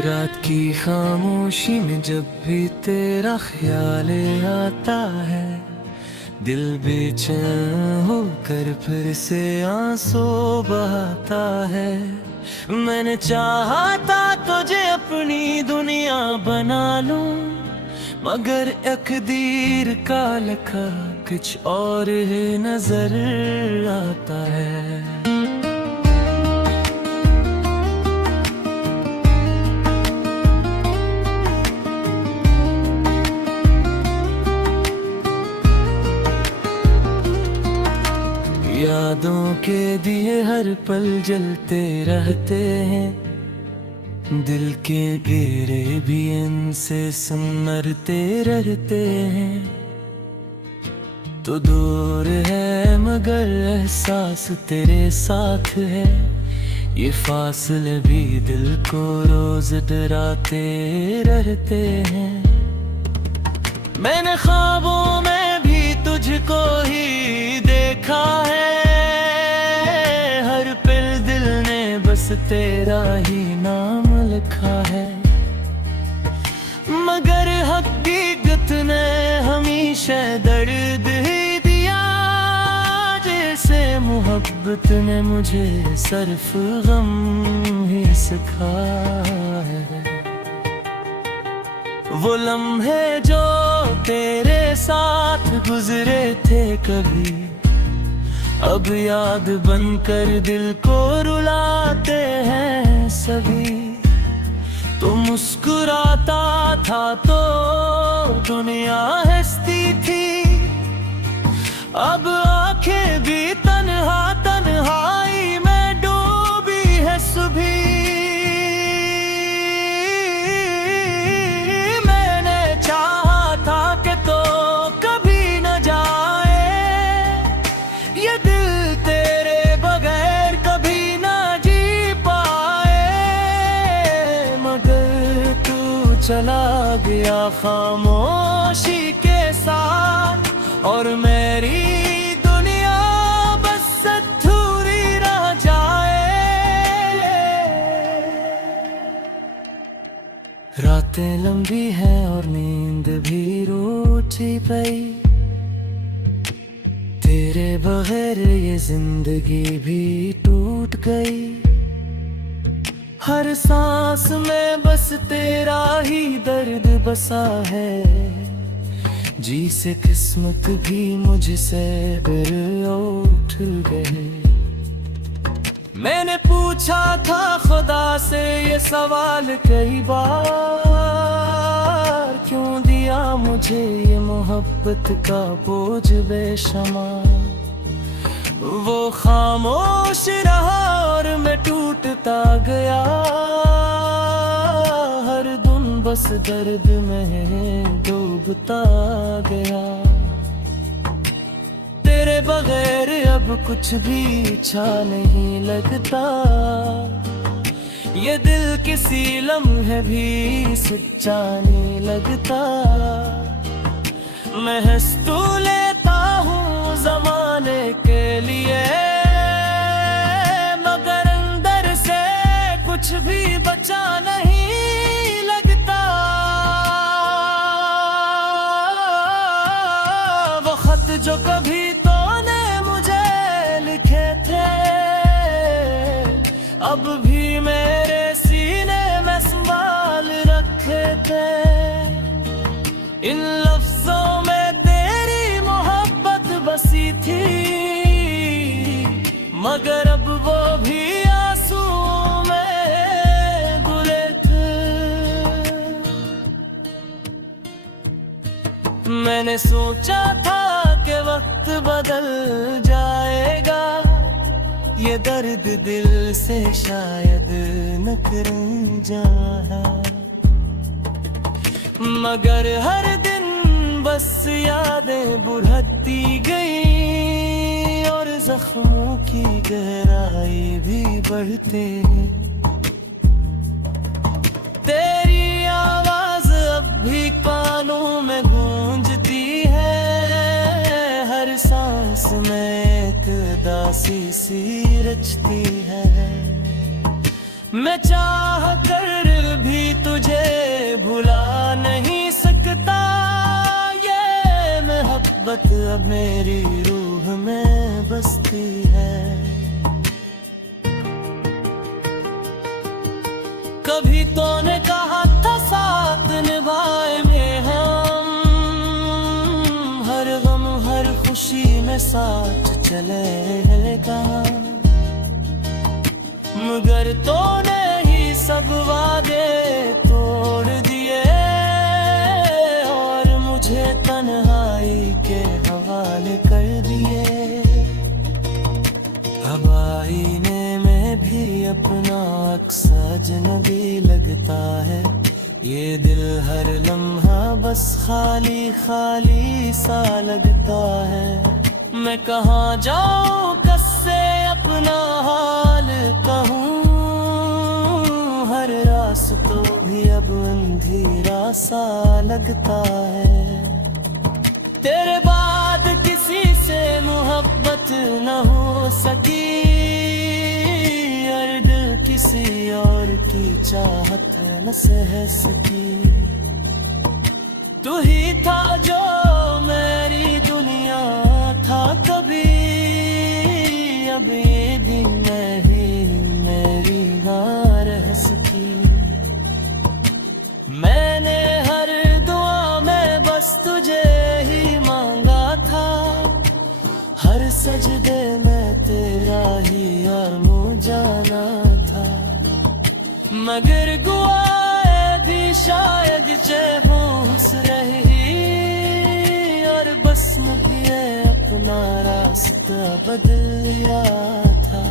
रात की खामोशी में जब भी तेरा ख्याल आता है, दिल बेचैन होकर फिर से आंसू बहाता है। मैंने चाहा था तुझे अपनी दुनिया बना लूं, मगर तकदीर का लिखा कुछ और ही नजर आता है। यादों के दिए हर पल जलते रहते हैं, दिल के घेरे भी इनसे सुनरते रहते हैं। तो दूर है मगर एहसास तेरे साथ है, ये फासले भी दिल को रोज डराते रहते हैं। मैंने ख्वाबों में भी तुझको ही देखा है, हर पल दिल ने बस तेरा ही नाम लिखा है। मगर हकीकत ने हमेशा दर्द ही दिया, जैसे मोहब्बत ने मुझे सिर्फ गम ही सिखाया है। वो लम्हे जो तेरे साथ गुजरे थे कभी, अब याद बनकर दिल को रुलाते हैं सभी। तो मुस्कुराता था तो दुनिया हंसती थी, अब आंखें भी तन्हा तन्हाई में डूबी है सुबह। मैंने चाहा था कि तो कभी न जाए, ये दिल तेरे बगैर कभी न जी पाए। मगर तू चला गया खामोशी के साथ, और मेरी दुनिया बस अधूरी रह जाए। रातें लंबी हैं और नींद भी रूठी पई, तेरे बगैर ये जिंदगी भी टूट गई। हर सांस में बस तेरा ही दर्द बसा है, जी से किस्मत भी मुझसे फिर उठ गए। मैंने पूछा था खुदा से ये सवाल कई बार, क्यों दिया मुझे ये मोहब्बत का बोझ बेशुमार। वो खामोश रहा और मैं टूटता गया, हर दिन बस दर्द में डूबता गया। तेरे बगैर अब कुछ भी अच्छा नहीं लगता, ये दिल किसी लम्हे भी सच्चा नहीं लगता। मैं हंस तू लेता हूँ जमाने के लिए, मगर अंदर से कुछ भी बचा नहीं लगता। वो खत जो कभी तूने मुझे लिखे थे, अब भी मेरे सीने में संभाल रखे थे। इन लफ्जों में तेरी मोहब्बत बसी थी, मगर अब वो भी आंसू में घुले थे। मैंने सोचा था कि वक्त बदल जाएगा, ये दर्द दिल से शायद न कर जाए। मगर हर दिन बस यादें बुढ़ती गई, और जख्मों की गहराई भी बढ़ती है। तेरी आवाज अब भी कानों में गूंजती है, हर सांस में एक दासी सी रचती है। मैं चाह कर भी तुझे भुला नहीं सकता। ये मोहब्बत अब मेरी रूह में बसती है। कभी तूने कहा था साथ निभाएंगे हम, हर गम हर खुशी में साथ चलेगा, मगर तूने ही सब वादे तोड़ दिए और मुझे तन्हाई के हवाले कर दिए। अब आईने में भी अपना अक्स अजनबी लगता है। ये दिल हर लम्हा बस खाली खाली सा लगता है। मैं कहाँ जाऊँ कससे अपना हाल कहूँ, हर रास्तों भी अब अंधेरा सा लगता है। तेरे बाद किसी से मोहब्बत न हो सकी, और दिल किसी और की चाहत न सह सकी। तू ही था जो मेरी दुनिया था कभी, अब ये दिन नहीं मेरी ना रह सकी। मैंने हर दुआ में बस तुझे ही मांगा था, हर सजदे में तेरा ही आरज़ू जाना था। मगर गुआए भी शायद चेहूस रही, और बस मुझे अपना रास्ता बदल लिया था।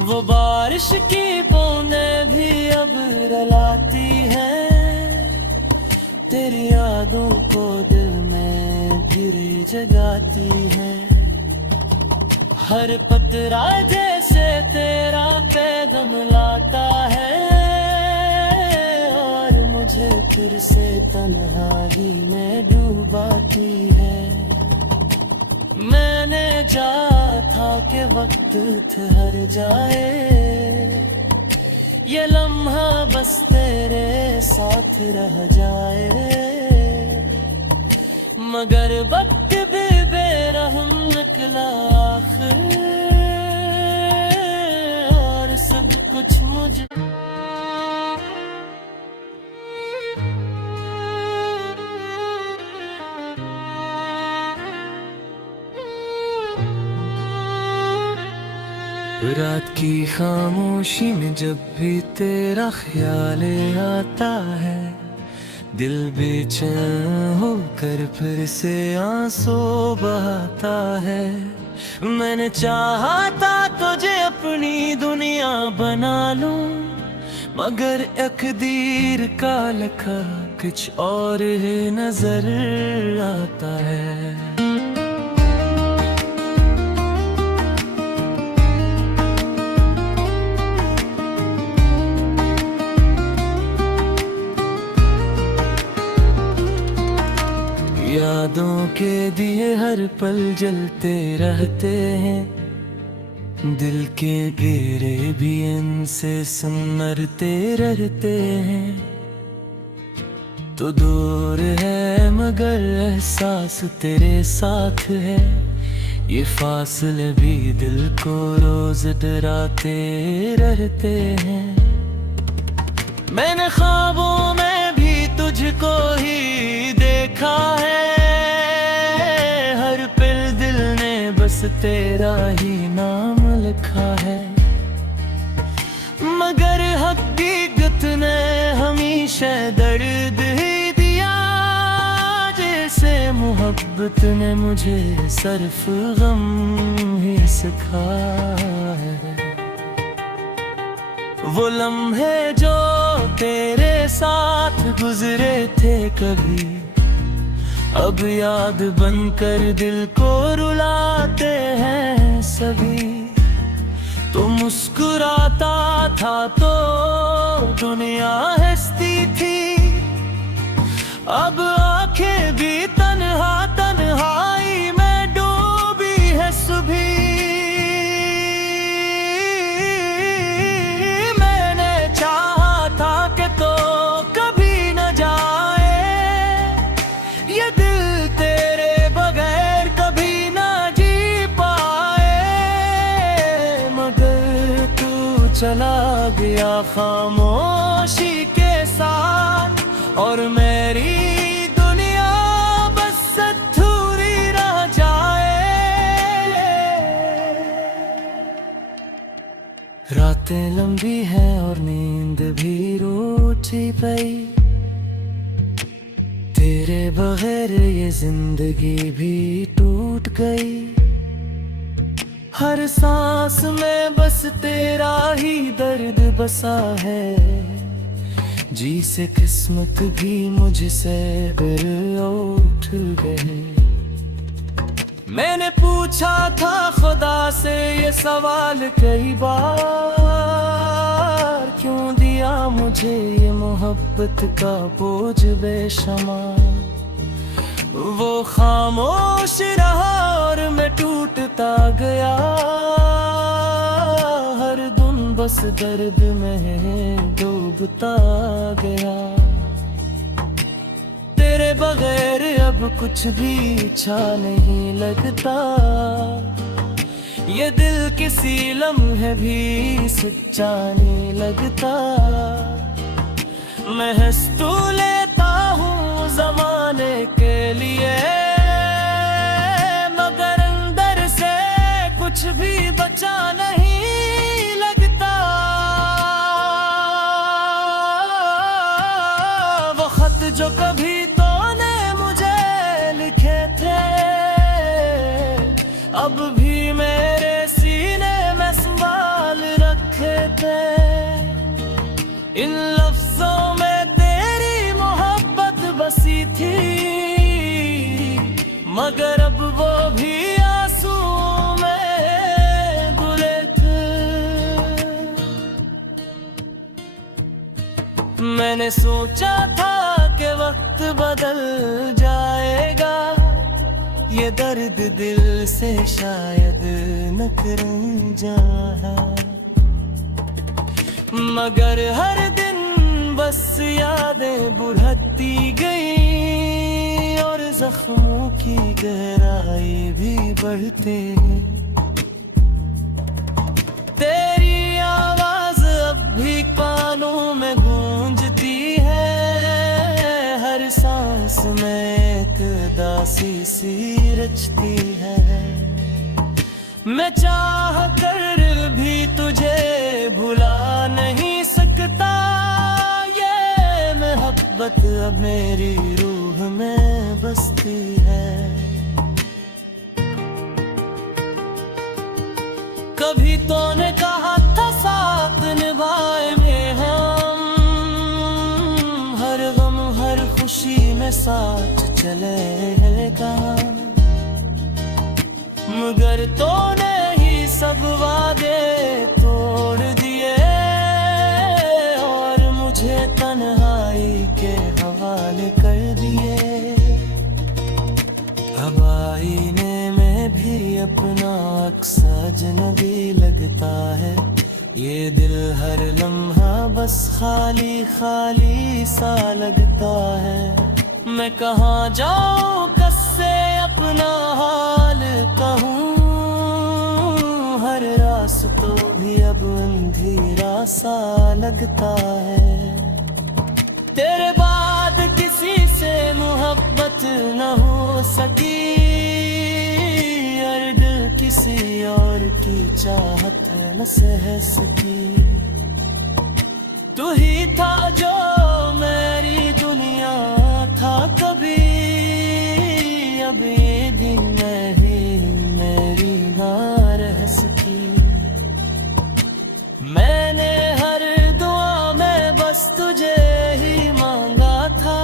वो बारिश की बूंदें भी अब रुलाती हैं, तेरी यादों को दिल में भी जगाती हैं। हर पतरा जैसे तेरा पैगाम लाता है, और मुझे फिर से तन्हाई में डूबाती है। मैंने जा था कि वक्त ठहर जाए, ये लम्हा बस तेरे साथ रह जाए। मगर वक्त भी बेरहम निकला आखिर, और सब कुछ मुझे रात की खामोशी में जब भी तेरा ख्याल आता है, दिल बेचैन होकर फिर से आंसू बहाता है। मैंने चाहा था तुझे अपनी दुनिया बना लूं, मगर तकदीर का लिखा कुछ और ही नजर आता है। यादों के दिए हर पल जलते रहते हैं, दिल के घेरे भी इनसे सुनरते रहते हैं। तो दूर है मगर एहसास तेरे साथ है, ये फासले भी दिल को रोज डराते रहते हैं। मैंने ख्वाबों में भी तुझको ही देखा है, हर पल दिल ने बस तेरा ही नाम लिखा है। मगर हकीकत ने हमेशा दर्द ही दिया, जैसे मोहब्बत ने मुझे सिर्फ गम ही सिखाया है। वो लम्हे जो तेरे साथ गुजरे थे कभी, अब याद बनकर दिल को रुलाते हैं सभी। तो मुस्कुराता था तो दुनिया हंसती थी, अब आंखें भी तन्हाई में डूबी है सुबह। चला गया खामोशी के साथ, और मेरी दुनिया बस अधूरी रह जाए। रातें लंबी हैं और नींद भी रूठी पई, तेरे बगैर ये जिंदगी भी टूट गई। हर सांस में बस तेरा ही दर्द बसा है, जी से किस्मत भी मुझसे फिर उठ गए। मैंने पूछा था खुदा से ये सवाल कई बार, क्यों दिया मुझे ये मोहब्बत का बोझ बेशुमार। वो खामोश रहा और मैं टूटता गया, हर दिन बस दर्द में डूबता गया। तेरे बगैर अब कुछ भी अच्छा नहीं लगता, ये दिल किसी लम्हे भी सच्चा नहीं लगता। मैं हंस तो लेता हूँ ज़माने के लिए, मगर अंदर से कुछ भी बचा नहीं लगता। वो खत जो कभी तूने मुझे लिखे थे, अब भी मेरे सीने में संभाल रखे थे। इन लफ्जों में तेरी मोहब्बत बसी थी, मगर अब वो भी आंसू में घुले थे। मैंने सोचा था कि वक्त बदल जाएगा, ये दर्द दिल से शायद न कर जाए, मगर हर दिन बस यादें बुढ़ती गई, और जख्मों की गहराई भी बढ़ते हैं। तेरी आवाज अब भी कानों में गूंजती है, हर सांस में एक दासी सी रचती है। मैं चाह कर भी तुझे भुला नहीं सकता, ये मोहब्बत अब मेरी रूह में बसती है। कभी तूने कहा था साथ निभाएंगे हम, हर गम हर खुशी में साथ चलेगा, मगर तूने ही सब वादे तोड़ दिए, और मुझे तन्हाई के हवाले कर दिए। अब आईने में भी अपना अक्स अजनबी लगता है, ये दिल हर लम्हा बस खाली खाली सा लगता है। मैं कहाँ जाऊँ, कससे अपना हाल कहूँ, हर रास्तों भी अब अंधेरा सा लगता है। तेरे बाद किसी से मोहब्बत न हो सकी, और दिल किसी और की चाहत न सह सकी। तू ही था जो मेरी दुनिया था कभी, अब ये दिन नहीं मेरी ना रह सकी। मैंने हर दुआ में बस तुझे ही मांगा था,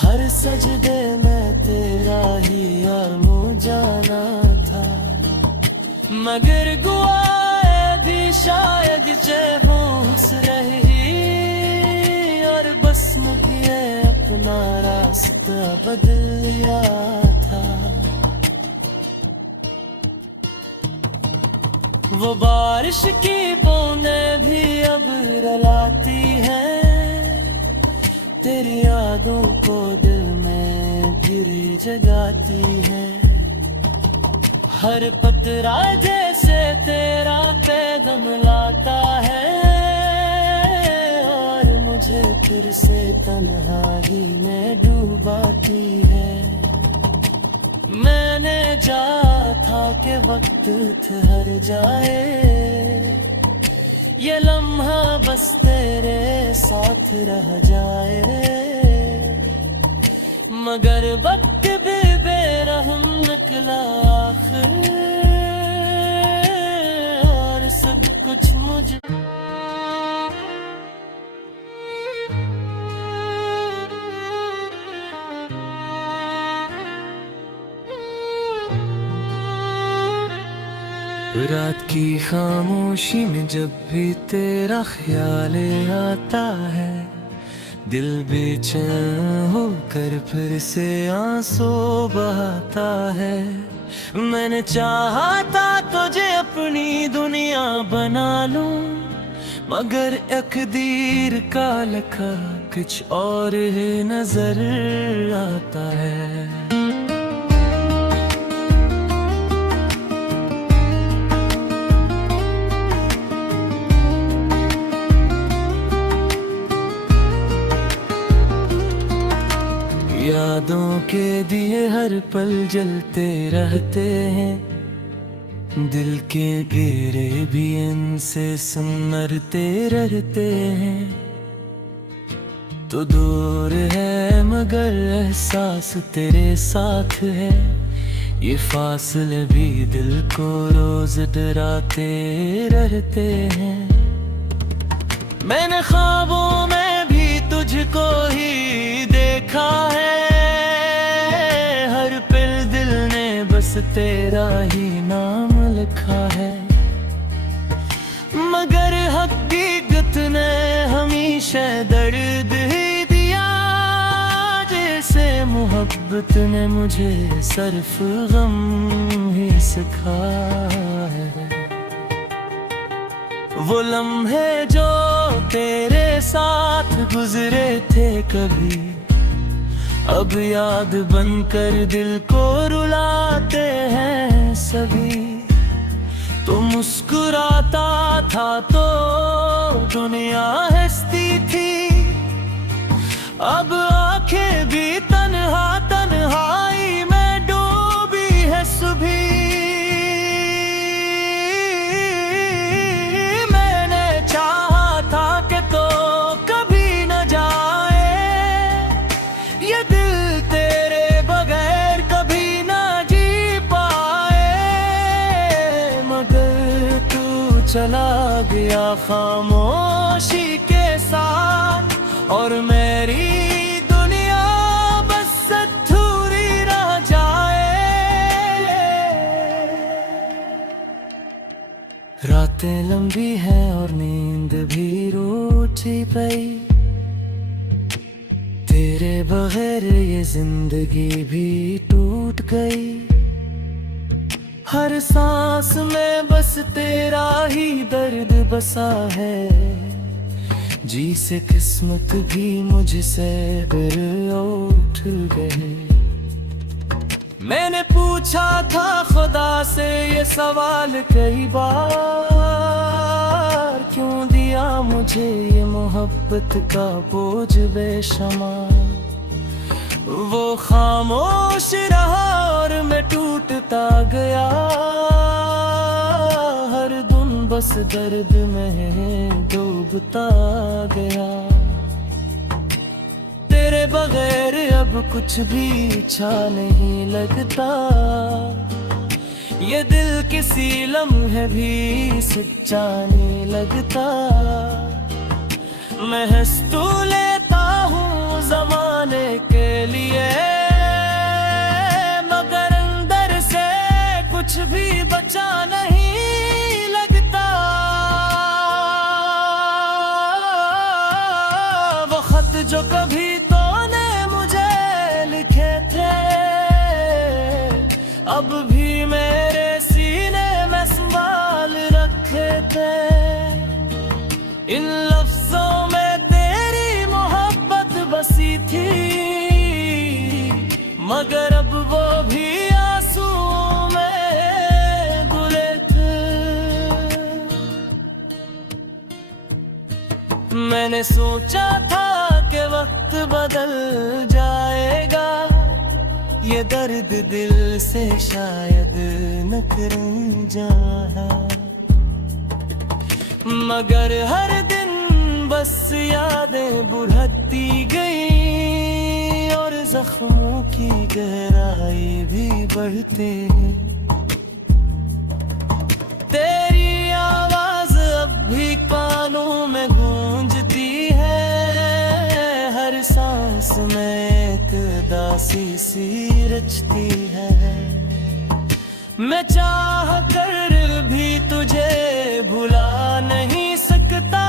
हर सजदे में तेरा ही आर्मू जाना था, मगर गुआए भी शायद चेहूस रही, और बस मुझे अपना रास्ता बदल लिया था। वो बारिश की बूंदें भी अब रुलाती हैं, तेरी यादों को दिल में गिरी जगाती हैं। हर पतरा जैसे तेरा कदम लाता है और मुझे फिर से तन्हाई में डूबाती है। मैंने जा था कि वक्त ठहर जाए, ये लम्हा बस तेरे साथ रह जाए, मगर वक्त भी बेरहम निकला आखिर और सब कुछ मुझे रात की खामोशी में जब भी तेरा ख्याल आता है, दिल बेचैन होकर फिर से आंसू बहाता है। मैंने चाहा था तुझे अपनी दुनिया बना लूं, मगर तकदीर का लिखा कुछ और ही नजर आता है। यादों के दिए हर पल जलते रहते हैं, दिल के घेरे भी इनसे सुनते रहते हैं। तो दूर है मगर एहसास तेरे साथ है, ये फासले भी दिल को रोज डराते रहते हैं। मैंने ख्वाबों में भी तुझको ही देखा है, हर पल दिल ने बस तेरा ही नाम लिखा है, मगर हकीकत ने हमेशा दर्द ही दिया, जैसे मोहब्बत ने मुझे सिर्फ गम ही सिखाया है। वो लम्हे जो तेरे साथ गुजरे थे कभी, अब याद बनकर दिल को रुलाते हैं सभी। तो मुस्कुराता था तो दुनिया हंसती थी, अब आंखें भी तन्हा तन्हाई में डूबी है सुबह। चला गया खामोशी के साथ और मेरी दुनिया बस अधूरी रह जाए। रातें लंबी हैं और नींद भी रूठी पई, तेरे बगैर ये जिंदगी भी टूट गई। हर सांस में बस तेरा ही दर्द बसा है, जी से किस्मत भी मुझसे फिर उठ गए। मैंने पूछा था खुदा से ये सवाल कई बार, क्यों दिया मुझे ये मोहब्बत का बोझ बेशुमार। वो खामोश रहा और मैं टूटता गया, हर दिन बस दर्द में डूबता गया। तेरे बगैर अब कुछ भी अच्छा नहीं लगता, ये दिल किसी लम्हे भी सच्चा नहीं लगता। मैं हंस तू लेता हूँ ज़माने के लिए, मगर अंदर से कुछ भी बचा नहीं लगता। वो खत जो कभी तूने मुझे लिखे थे, अब भी मेरे सीने में संभाल रखे थे। इन लफ्जों में तेरी मोहब्बत बसी थी, मगर अब वो भी आंसू में घुले थे। मैंने सोचा था कि वक्त बदल जाएगा, ये दर्द दिल से शायद न करने जाना, मगर हर दिन बस यादें बढ़ती गई और जख्मों की गहराई भी बढ़ते हैं। तेरी आवाज अब भी कानों में गूंजती है, हर सांस में एक दासी सी रचती है। मैं चाह कर भी तुझे भुला नहीं सकता,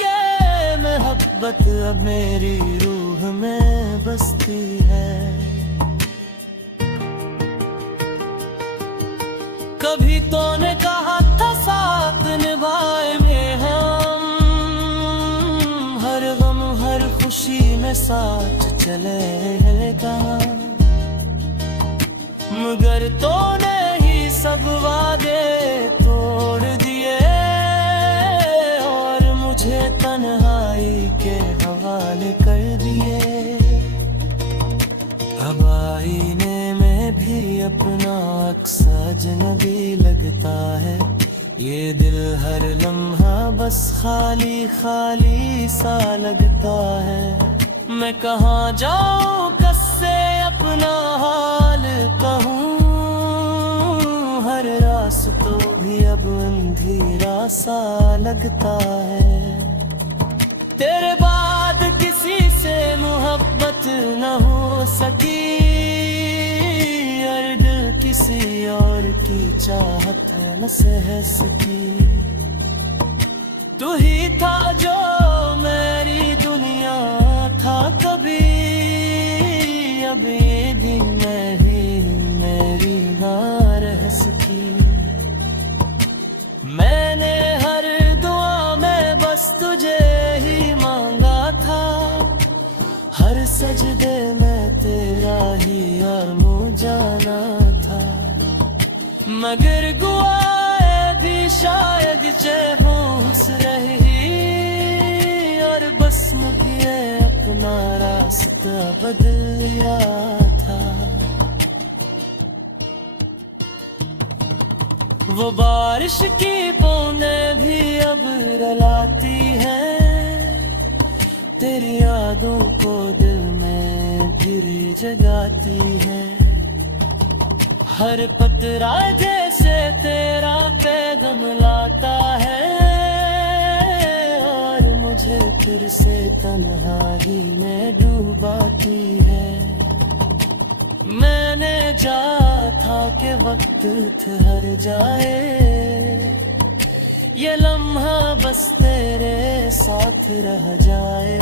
ये मोहब्बत अब मेरी रूह में बसती है। कभी तो ने कहा था साथ निभाएंगे हम, हर गम हर खुशी में साथ चलेगा, मगर तूने ही सब वादे तोड़ दिए और मुझे तन्हाई के हवाले कर दिए। अब आईने में भी अपना अक्स अजनबी लगता है, ये दिल हर लम्हा बस खाली खाली सा लगता है। मैं कहाँ जाऊँ, कससे अपना हाल कहूँ, हर रास्तों भी अब अंधेरा सा लगता है। तेरे बाद किसी से मोहब्बत न हो सकी, और दिल किसी और की चाहत न सह सकी। तू ही था जो मेरी दुनिया था कभी, अब ये दिन नहीं मेरी ना रह सकी। मैंने हर दुआ में बस तुझे ही मांगा था, हर सजदे में तेरा ही आरज़ू जाना था, मगर गुआए भी शायद चेहूस रही और बस मुझे अपना रास्ता बदल लिया था। वो बारिश की बूंदें भी अब रुलाती हैं, तेरी यादों को दिल में गिरी जगाती है। हर पतरा जैसे तेरा पैगाम लाता है और मुझे फिर से तन्हाई में डूबाती है। मैंने जा था कि वक्त ठहर जाए, ये लम्हा बस तेरे साथ रह जाए,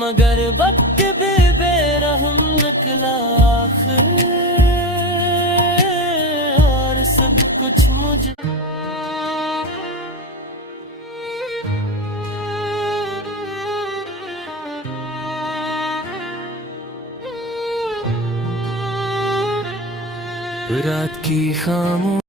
मगर वक्त भी बेरहम निकला आखिर और सब कुछ मुझे रात की खामोशी